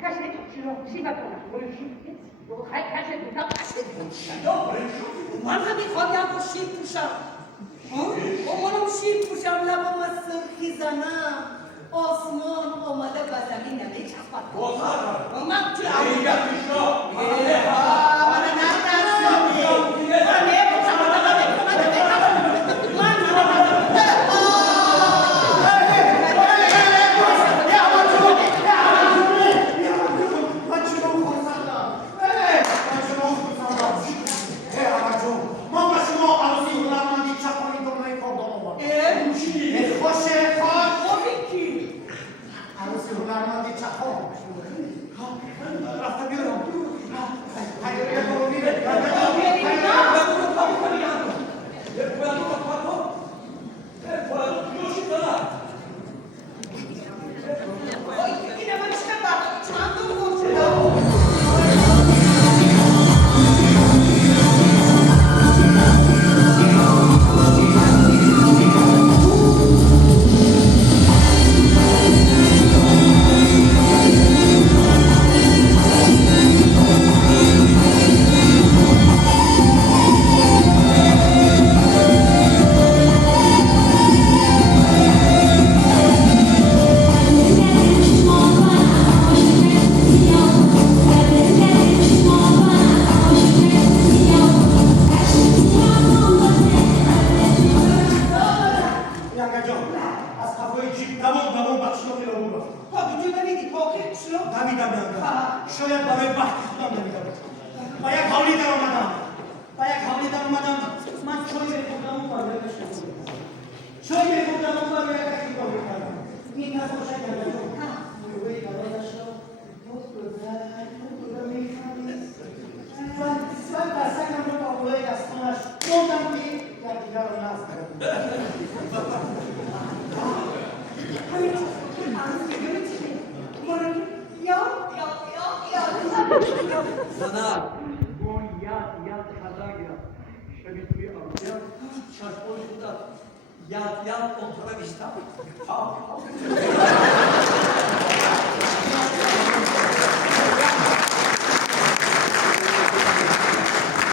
Kaşe, Sibatona, Kaşe, Mana mi chodja po sipusza. O moną sipusza laboması hizana. Osman o mada bazamina ne çapat. O mamçı abi. Bana nereden Sana bu yat kadar şöyle bir alacağım. Şarkı yat otura bir